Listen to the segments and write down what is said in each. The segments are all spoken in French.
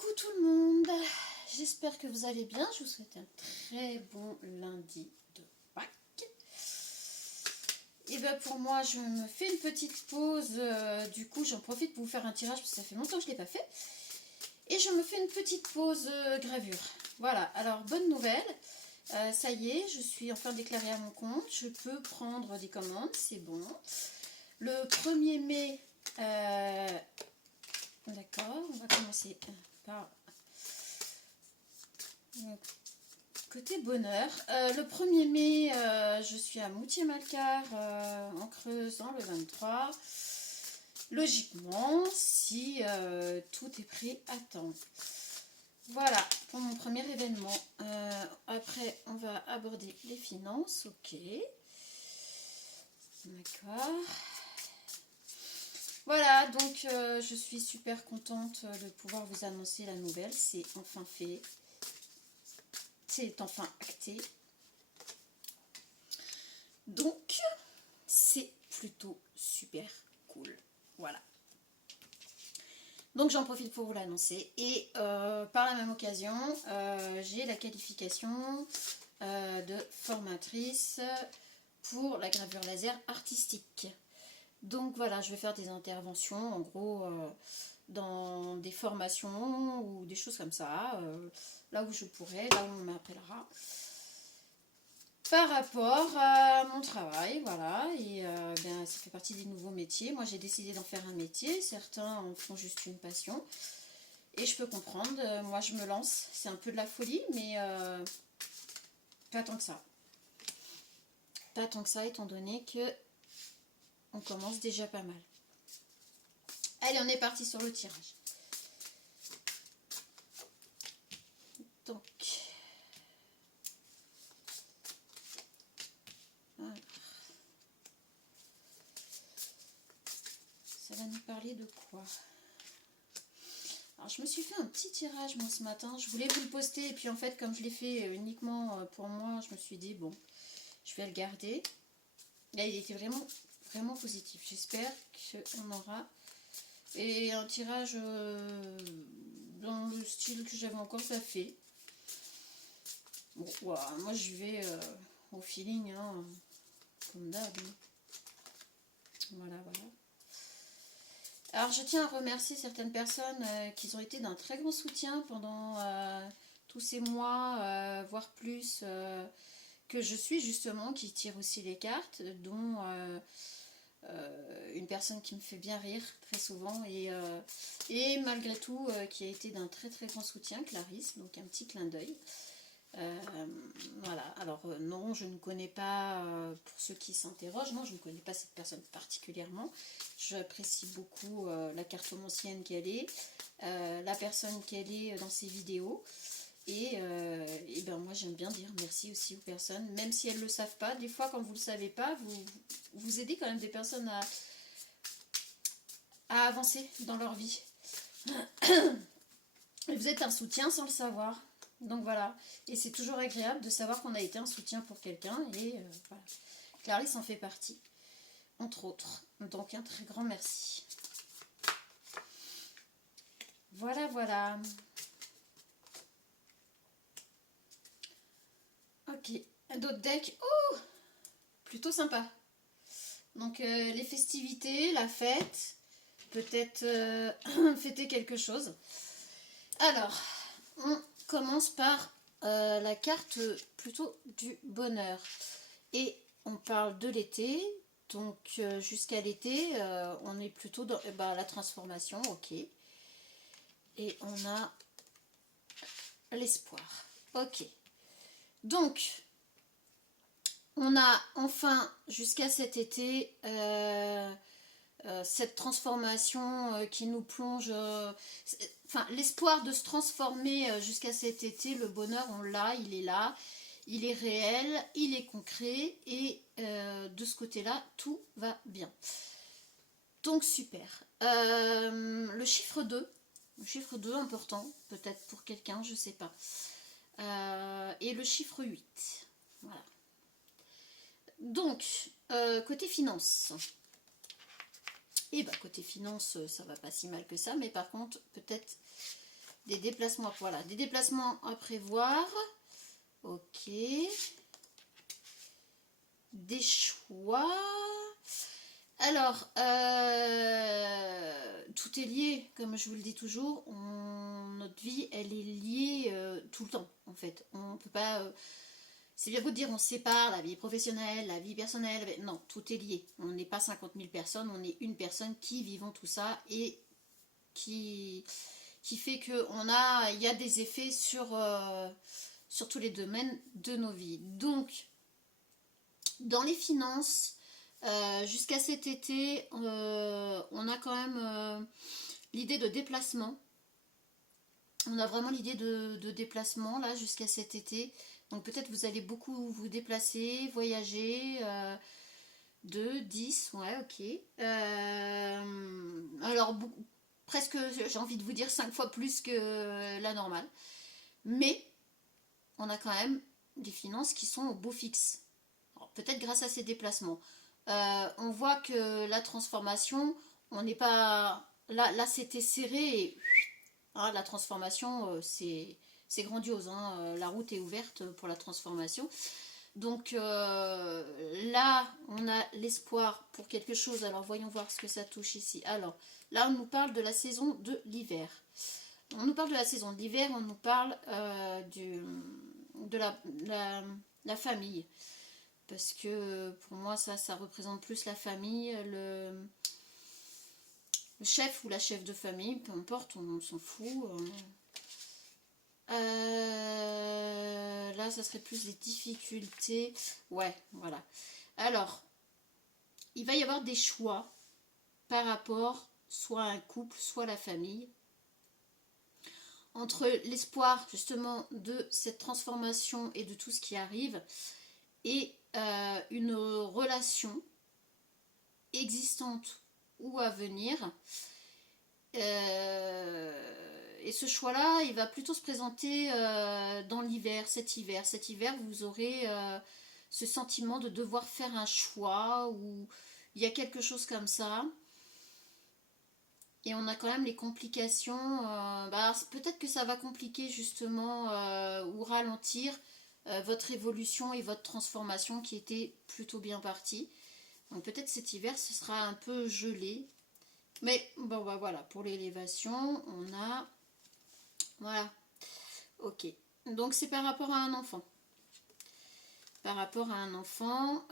Coucou tout le monde, j'espère que vous allez bien, je vous souhaite un très bon lundi de Pâques. Et bien pour moi je me fais une petite pause, du coup j'en profite pour vous faire un tirage parce que ça fait longtemps que je ne l'ai pas fait. Et je me fais une petite pause gravure. Voilà, alors bonne nouvelle, ça y est, je suis enfin déclarée à mon compte, je peux prendre des commandes, c'est bon. Le 1er mai, d'accord, on va commencer par côté bonheur. Le 1er mai, je suis à Moutier-Malcar, en Creuse, dans le 23. Logiquement, si tout est prêt à temps. Voilà, pour mon premier événement. Après, on va aborder les finances. Ok. D'accord. Voilà, donc je suis super contente de pouvoir vous annoncer la nouvelle. C'est enfin fait. C'est enfin acté. Donc, c'est plutôt super cool. Voilà. Donc, j'en profite pour vous l'annoncer. Et par la même occasion, j'ai la qualification de formatrice pour la gravure laser artistique. Donc, voilà, je vais faire des interventions, en gros, dans des formations ou des choses comme ça, là où je pourrai, là où on m'appellera. Par rapport à mon travail, voilà, et bien, ça fait partie des nouveaux métiers. Moi, j'ai décidé d'en faire un métier. Certains en font juste une passion. Et je peux comprendre. Moi, je me lance. C'est un peu de la folie, mais pas tant que ça. Pas tant que ça, étant donné que on commence déjà pas mal. Allez, on est parti sur le tirage. Donc... voilà. Ça va nous parler de quoi? Alors, je me suis fait un petit tirage moi ce matin, je voulais vous le poster et puis en fait comme je l'ai fait uniquement pour moi, je me suis dit bon, je vais le garder. Là il était vraiment positif, j'espère qu'on aura et un tirage dans le style que j'avais encore pas fait. Bon, voilà, moi je vais au feeling, hein, comme d'hab. Voilà. Alors je tiens à remercier certaines personnes qui ont été d'un très grand soutien pendant tous ces mois, voire plus, que je suis justement, qui tire aussi les cartes, dont une personne qui me fait bien rire très souvent et malgré tout qui a été d'un très grand soutien, Clarisse, donc un petit clin d'œil. Voilà, alors non, je ne connais pas, pour ceux qui s'interrogent, non, je ne connais pas cette personne particulièrement. J'apprécie beaucoup la cartomancienne qu'elle est, la personne qu'elle est dans ses vidéos. Et ben moi j'aime bien dire merci aussi aux personnes, même si elles ne le savent pas. Des fois, quand vous ne le savez pas, vous aidez quand même des personnes à avancer dans leur vie. Et vous êtes un soutien sans le savoir. Donc voilà, et c'est toujours agréable de savoir qu'on a été un soutien pour quelqu'un, et voilà. Clarisse en fait partie, entre autres. Donc un très grand merci. Voilà. Ok, d'autres decks. Oh, plutôt sympa. Donc les festivités, la fête, peut-être fêter quelque chose. Alors, on commence par la carte plutôt du bonheur. Et on parle de l'été, donc jusqu'à l'été, on est plutôt dans la transformation, ok. Et on a l'espoir, ok. Donc, on a enfin jusqu'à cet été cette transformation qui nous plonge, enfin l'espoir de se transformer jusqu'à cet été. Le bonheur on l'a, il est là, il est réel, il est concret, et de ce côté là tout va bien, donc super. Le chiffre 2 important peut-être pour quelqu'un, je sais pas, et le chiffre 8, voilà. Donc côté finance, et bah côté finance, ça va pas si mal que ça, mais par contre peut-être Des déplacements, voilà, des déplacements à prévoir. Ok. Des choix. Alors, tout est lié, comme je vous le dis toujours. Notre vie, elle est liée tout le temps, en fait. On peut pas... c'est bien beau de dire on sépare la vie professionnelle, la vie personnelle. Non, tout est lié. On n'est pas 50 000 personnes, on est une personne qui vivons tout ça et qui fait il y a des effets sur tous les domaines de nos vies. Donc, dans les finances, jusqu'à cet été, on a quand même l'idée de déplacement. On a vraiment l'idée de déplacement là jusqu'à cet été. Donc peut-être vous allez beaucoup vous déplacer, voyager. 2, 10, ouais, ok. Alors, presque, j'ai envie de vous dire 5 fois plus que la normale. Mais, on a quand même des finances qui sont au beau fixe. Peut-être grâce à ces déplacements. On voit que la transformation, on n'est pas... Là c'était serré et... Hein, la transformation, c'est grandiose. Hein, la route est ouverte pour la transformation. Donc là, on a l'espoir pour quelque chose. Alors, voyons voir ce que ça touche ici. Alors, là, on nous parle de la saison de l'hiver. On nous parle de la saison de l'hiver, on nous parle de la famille. Parce que pour moi, ça représente plus la famille, le chef ou la chef de famille, peu importe, on s'en fout. Là, ça serait plus des difficultés. Ouais, voilà. Alors, il va y avoir des choix par rapport soit à un couple, soit à la famille. Entre l'espoir justement de cette transformation et de tout ce qui arrive et une relation existante ou à venir. Et ce choix-là, il va plutôt se présenter dans l'hiver, cet hiver. Cet hiver, vous aurez ce sentiment de devoir faire un choix ou il y a quelque chose comme ça. Et on a quand même les complications. Peut-être que ça va compliquer justement ou ralentir votre évolution et votre transformation qui était plutôt bien partie. Donc peut-être cet hiver, ce sera un peu gelé. Mais bon, voilà, pour l'élévation, on a... Voilà. Ok. Donc c'est par rapport à un enfant. Par rapport à un enfant.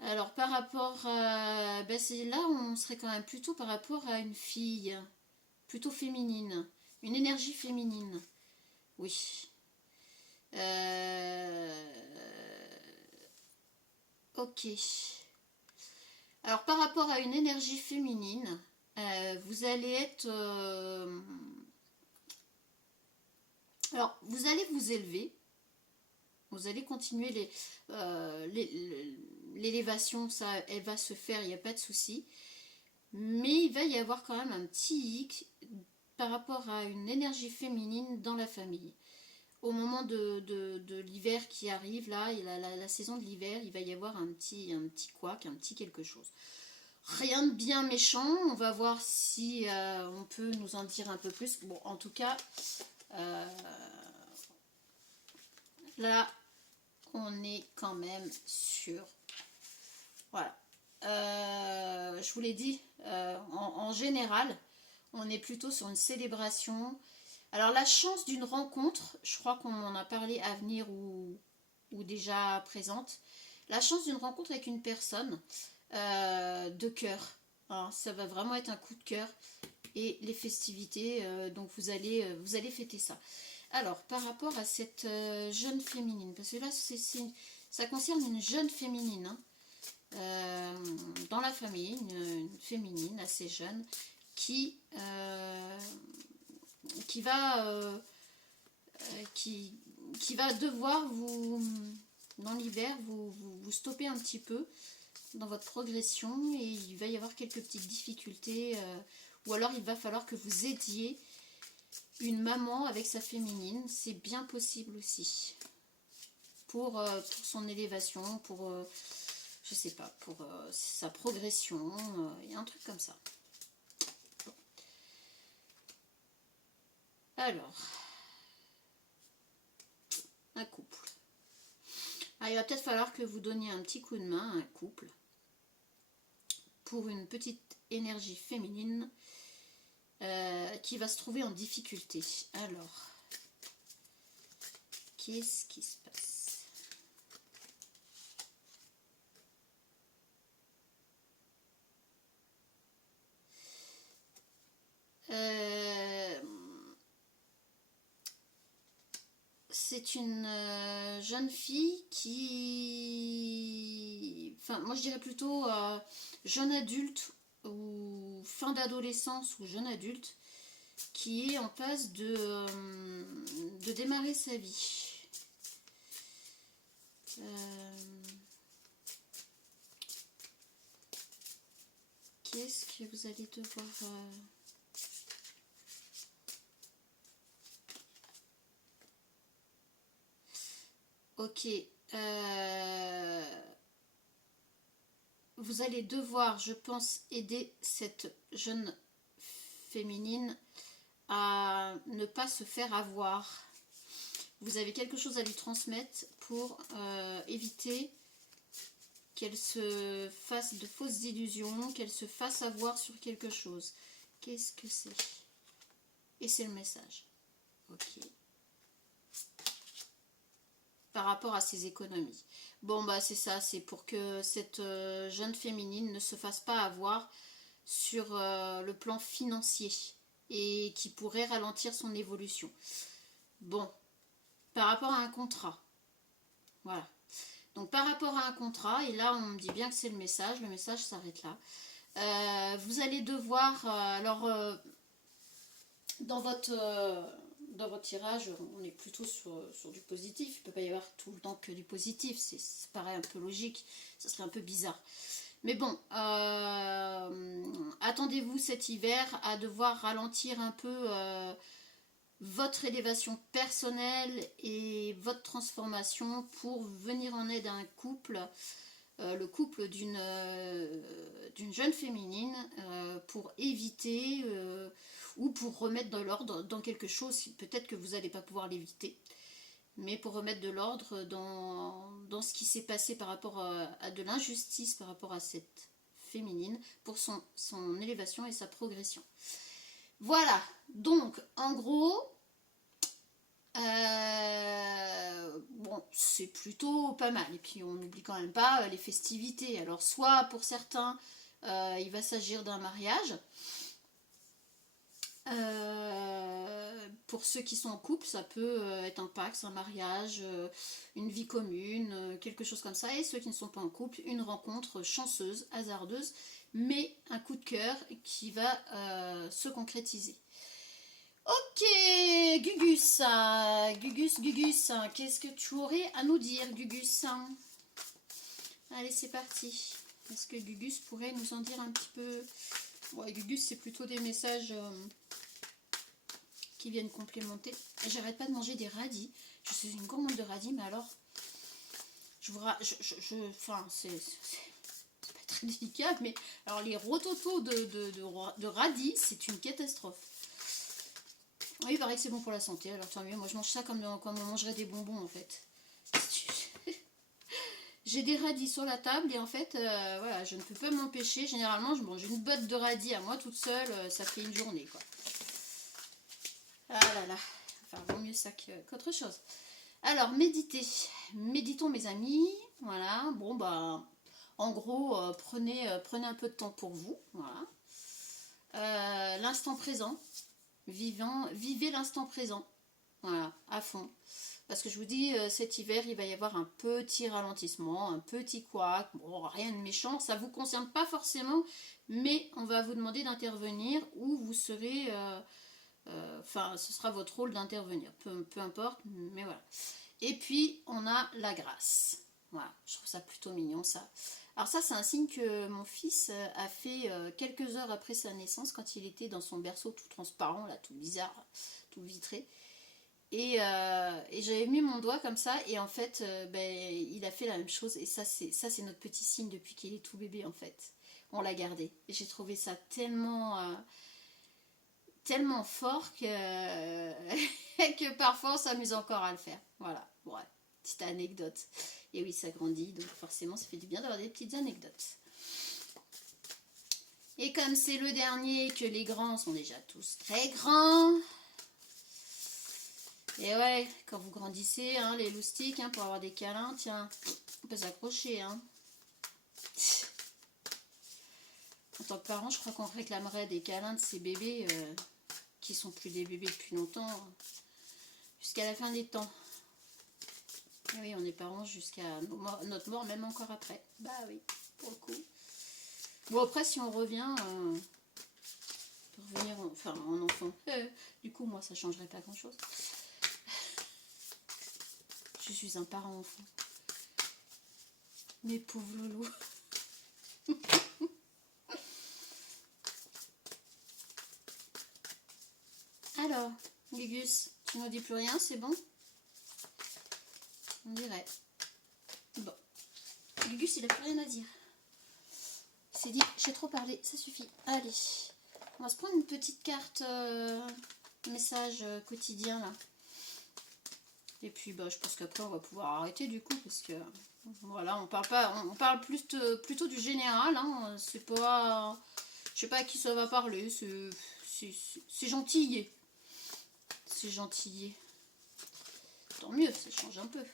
Alors par rapport à... là, on serait quand même plutôt par rapport à une fille. Plutôt féminine. Une énergie féminine. Oui. Ok. Alors par rapport à une énergie féminine, vous allez être... alors vous allez vous élever, vous allez continuer l'élévation, ça elle va se faire, il n'y a pas de souci. Mais il va y avoir quand même un petit hic par rapport à une énergie féminine dans la famille. Au moment de l'hiver qui arrive, là, la saison de l'hiver, il va y avoir un petit couac, un petit quelque chose. Rien de bien méchant, on va voir si on peut nous en dire un peu plus. Bon, en tout cas, là, on est quand même sûr. Voilà. Je vous l'ai dit, en général, on est plutôt sur une célébration. Alors, la chance d'une rencontre, je crois qu'on en a parlé à venir ou déjà présente. La chance d'une rencontre avec une personne de cœur. Hein, ça va vraiment être un coup de cœur. Et les festivités, donc vous allez fêter ça. Alors, par rapport à cette jeune féminine, parce que là, ça concerne une jeune féminine, hein, dans la famille, une féminine assez jeune, qui va devoir dans l'hiver, vous stopper un petit peu dans votre progression et il va y avoir quelques petites difficultés ou alors il va falloir que vous aidiez une maman avec sa féminine, c'est bien possible aussi pour son élévation, pour je sais pas, pour sa progression, il y a un truc comme ça. Bon. Alors, un couple. Ah, il va peut-être falloir que vous donniez un petit coup de main à un couple pour une petite énergie féminine qui va se trouver en difficulté. Alors, qu'est-ce qui se passe? C'est une jeune fille qui... Enfin, moi je dirais plutôt jeune adulte ou fin d'adolescence ou jeune adulte qui est en passe de démarrer sa vie. Qu'est-ce que vous allez devoir... Ok. Vous allez devoir, je pense, aider cette jeune féminine à ne pas se faire avoir. Vous avez quelque chose à lui transmettre pour éviter qu'elle se fasse de fausses illusions, qu'elle se fasse avoir sur quelque chose. Qu'est-ce que c'est? Et c'est le message. Ok. Par rapport à ses économies. Bon, bah c'est ça, c'est pour que cette jeune féminine ne se fasse pas avoir sur le plan financier et qui pourrait ralentir son évolution. Bon, par rapport à un contrat. Voilà. Donc par rapport à un contrat, et là on me dit bien que c'est le message s'arrête là. Vous allez devoir, dans votre tirage, on est plutôt sur du positif. Il ne peut pas y avoir tout le temps que du positif, ça paraît un peu logique, ça serait un peu bizarre. Mais bon, attendez-vous cet hiver à devoir ralentir un peu votre élévation personnelle et votre transformation pour venir en aide à un couple, le couple d'une jeune féminine, pour éviter ou pour remettre de l'ordre dans quelque chose. Peut-être que vous n'allez pas pouvoir l'éviter, mais pour remettre de l'ordre dans ce qui s'est passé par rapport à de l'injustice par rapport à cette féminine, pour son élévation et sa progression. Voilà, donc en gros, bon, c'est plutôt pas mal. Et puis on n'oublie quand même pas les festivités. Alors soit pour certains, il va s'agir d'un mariage. Pour ceux qui sont en couple, ça peut être un Pacs, un mariage, une vie commune, quelque chose comme ça. Et ceux qui ne sont pas en couple, une rencontre chanceuse, hasardeuse, mais un coup de cœur qui va se concrétiser. Ok, Gugus, Gugus, qu'est-ce que tu aurais à nous dire, Gugus? Allez, c'est parti. Est-ce que Gugus pourrait nous en dire un petit peu? Ouais, Gugus, c'est plutôt des messages qui viennent complémenter. J'arrête pas de manger des radis. Je suis une gourmande de radis, mais alors, enfin, c'est pas très délicat, mais alors les rototos de radis, c'est une catastrophe. Oui, il paraît que c'est bon pour la santé, alors tant mieux. Moi, je mange ça comme on mangerait des bonbons, en fait. J'ai des radis sur la table et en fait, voilà, je ne peux pas m'empêcher. Généralement, je mange une botte de radis à moi toute seule, ça fait une journée, quoi. Ah là là, enfin, vaut mieux ça qu'autre chose. Alors, méditez. Méditons, mes amis. Voilà, bon, bah, en gros, prenez un peu de temps pour vous. Voilà. L'instant présent. Vivez l'instant présent. Voilà, à fond. Parce que je vous dis, cet hiver, il va y avoir un petit ralentissement, un petit couac. Bon, rien de méchant, ça ne vous concerne pas forcément, mais on va vous demander d'intervenir ou vous serez... Enfin, ce sera votre rôle d'intervenir, peu importe, mais voilà. Et puis, on a la grâce. Voilà, je trouve ça plutôt mignon, ça. Alors ça, c'est un signe que mon fils a fait quelques heures après sa naissance, quand il était dans son berceau tout transparent, là, tout bizarre, tout vitré. Et j'avais mis mon doigt comme ça, et en fait, ben, il a fait la même chose. Et ça, c'est notre petit signe depuis qu'il est tout bébé, en fait. On l'a gardé. Et j'ai trouvé ça tellement tellement fort que, que parfois on s'amuse encore à le faire. Voilà, bon, ouais, petite anecdote. Et oui, ça grandit, donc forcément ça fait du bien d'avoir des petites anecdotes. Et comme c'est le dernier, que les grands sont déjà tous très grands. Et ouais, quand vous grandissez, hein, les loustiques, hein, pour avoir des câlins, tiens, on peut s'accrocher. Hein. En tant que parent, je crois qu'on réclamerait des câlins de ces bébés qui sont plus des bébés depuis longtemps, jusqu'à la fin des temps. Et oui, on est parents jusqu'à notre mort, même encore après. Bah oui, pour le coup. Bon, après, si on revient, on peut revenir en enfant. Du coup, moi, ça changerait pas grand-chose. Je suis un parent enfant. Mes pauvres loulous. Alors, Gugus, tu ne dis plus rien, c'est bon? On dirait. Bon. Gugus, il n'a plus rien à dire. Il s'est dit, j'ai trop parlé, ça suffit. Allez, on va se prendre une petite carte message quotidien là. Et puis bah je pense qu'après on va pouvoir arrêter du coup parce que voilà, on parle plutôt du général, hein, c'est pas, je sais pas à qui ça va parler, c'est gentillet. C'est gentillet. Tant mieux, ça change un peu.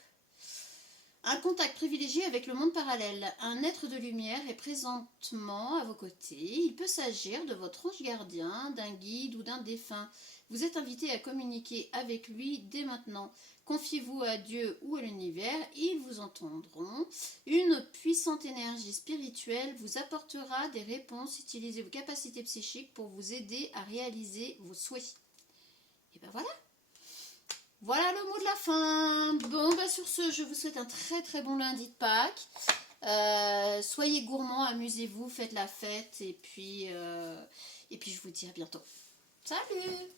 Un contact privilégié avec le monde parallèle. Un être de lumière est présentement à vos côtés. Il peut s'agir de votre ange gardien, d'un guide ou d'un défunt. Vous êtes invité à communiquer avec lui dès maintenant. Confiez-vous à Dieu ou à l'univers, ils vous entendront. Une puissante énergie spirituelle vous apportera des réponses. Utilisez vos capacités psychiques pour vous aider à réaliser vos souhaits. Et ben voilà. Voilà le mot de la fin. Bon, bah sur ce, je vous souhaite un très très bon lundi de Pâques. Soyez gourmands, amusez-vous, faites la fête. Et puis je vous dis à bientôt. Salut!